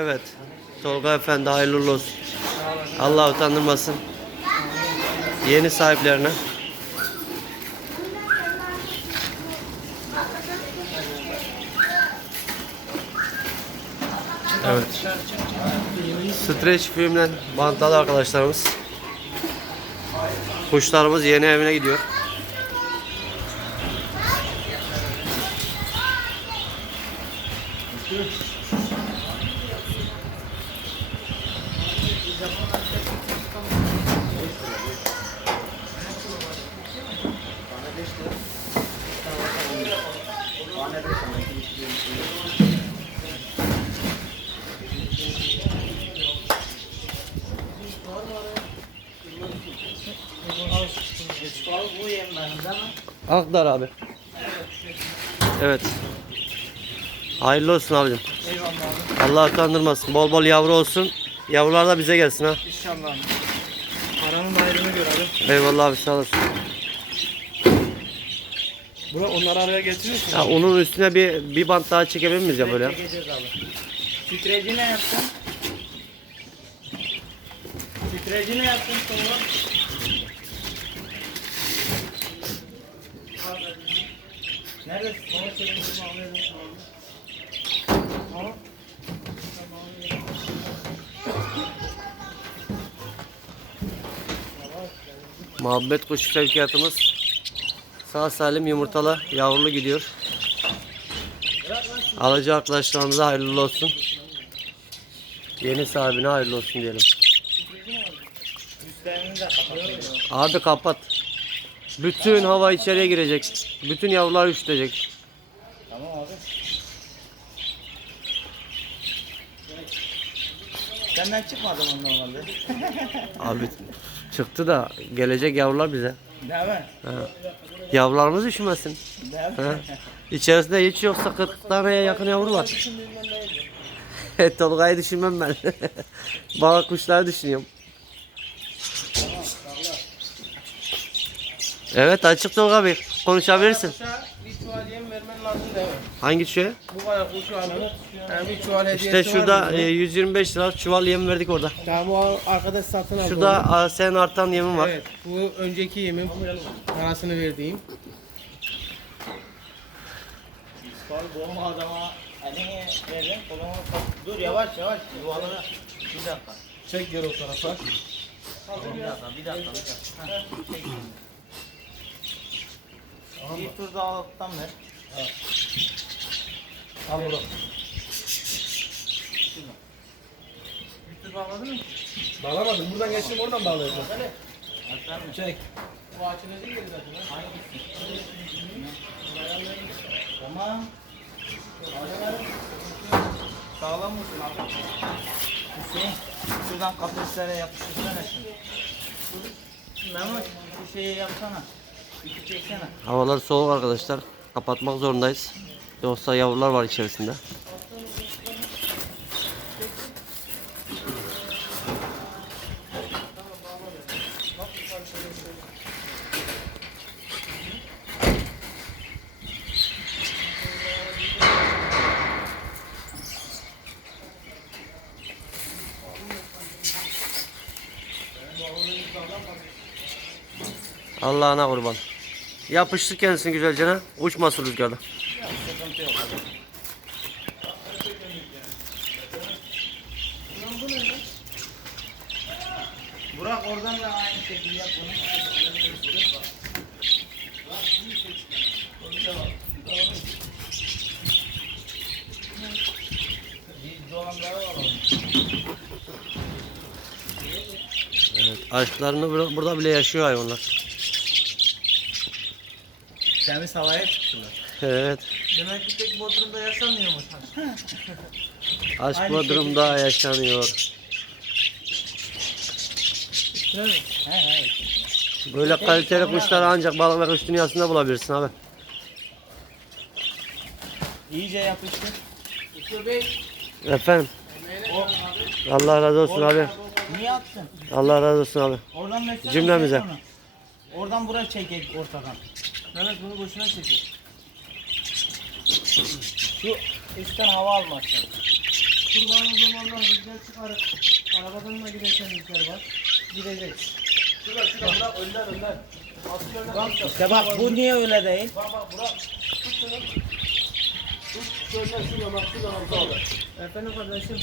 Evet. Tolga Efendi hayırlı olsun. Allah utandırmasın. Yeni sahiplerine. Evet. Streç filmle bantladı arkadaşlarımız. Kuşlarımız yeni evine gidiyor. Bu yem benim değil mi? Akdar abi. Evet. Hayırlı olsun abicim. Eyvallah abi. Allah utandırmasın. Bol bol yavru olsun. Yavrular da bize gelsin ha. İnşallah abi. Paranın ayrını görelim. Eyvallah abi sağ olasın. Bura onları araya getiriyorsun. Ya onun üstüne bir bir bant daha çekebilir miyiz ya böyle? Çekeceğiz abi. Titreci ne yaptın? Titreci ne yaptın sonra? Nerede? Sonra söylemiştim abi. Tamam. Muhabbet kuşu sevkiyatımız sağ salim yumurtalı yavrulu gidiyor. Alıcı arkadaşlarımıza hayırlı olsun. Yeni sahibine hayırlı olsun diyelim. Abi kapat. Bütün hava içeriye girecek. Bütün yavrular üşütecek. Tamam abi. Senden çıkmadı mı normalde? Abi çıktı da gelecek yavrular bize. Değil mi? Ha. Yavrularımız üşümesin. Mi? Ha. İçerisinde hiç yoksa 40 taneye yakın yavru var. Tolga'yı düşünmem ben. Balık kuşları düşünüyorum. Evet açık Tolga Bey. Konuşabilirsin. Çuval yem vermen lazım değil mi? Hangi şey? Bu kadar kuşu alıp yani bir çuval hediyesi İşte var şurada mı? e, 125 lira çuval yem verdik orada. Tamam bu arkadaş satın aldı. Şurada onu. a, senin artan yemin var. Evet bu önceki yemin parasını verdiğim. Sol boğma adama hani verin kolumu dur yavaş yavaş yuvalara bir dakika Çek geri o tarafa. bir dakika bir dakika bir dakika Heh, çek. Bir tur daha alttan ver Al bunu. bir tur bağladın mı? Bağlamadım. Buradan geçtim oradan bağlayacağım. Alttan mı? Çek. Bu açılacak geri zaten. ha. Tamam. Sağlam mısın abi? Hüseyin şuradan kafeslere yapıştırsana şunu. Mehmet şu şeyi yapsana. Havalar soğuk arkadaşlar. Kapatmak zorundayız. Yoksa yavrular var içerisinde. Allah'ına kurban. Yapıştır kendisini güzelce. ha. Uçmasın rüzgarda. Sıkıntı yok abi. Burak oradan da aynı şekilde yap bunu. Evet, aşklarını bur- burada bile yaşıyor hayvanlar. Temiz havaya çıktılar. Evet. Demek ki tek Bodrum'da yaşamıyormuş. Aşk Aynı Bodrum'da yaşanıyor. Değil mi? He he. Böyle kaliteli kuşları ancak balık ve kuş dünyasında bulabilirsin abi. İyice yapıştı. Usta Bey. Efendim. O, Allah razı olsun abi. niye attın? Allah razı olsun abi. Oradan Cümlemize. Oradan buraya çek ortadan. Mehmet bunu boşuna çekiyor. Şu üstten hava almazsın. kurbanın zamanlar rüzgar çıkarıp arabadan da giderken rüzgar var. Gidecek. Şurada şurada bırak önden önden. Asıl önden. Bak, İşte bak bu niye öyle değil? bak bak bırak. Tut şunu. Tut şöyle şurada bak şurada bak. Efendim kardeşim.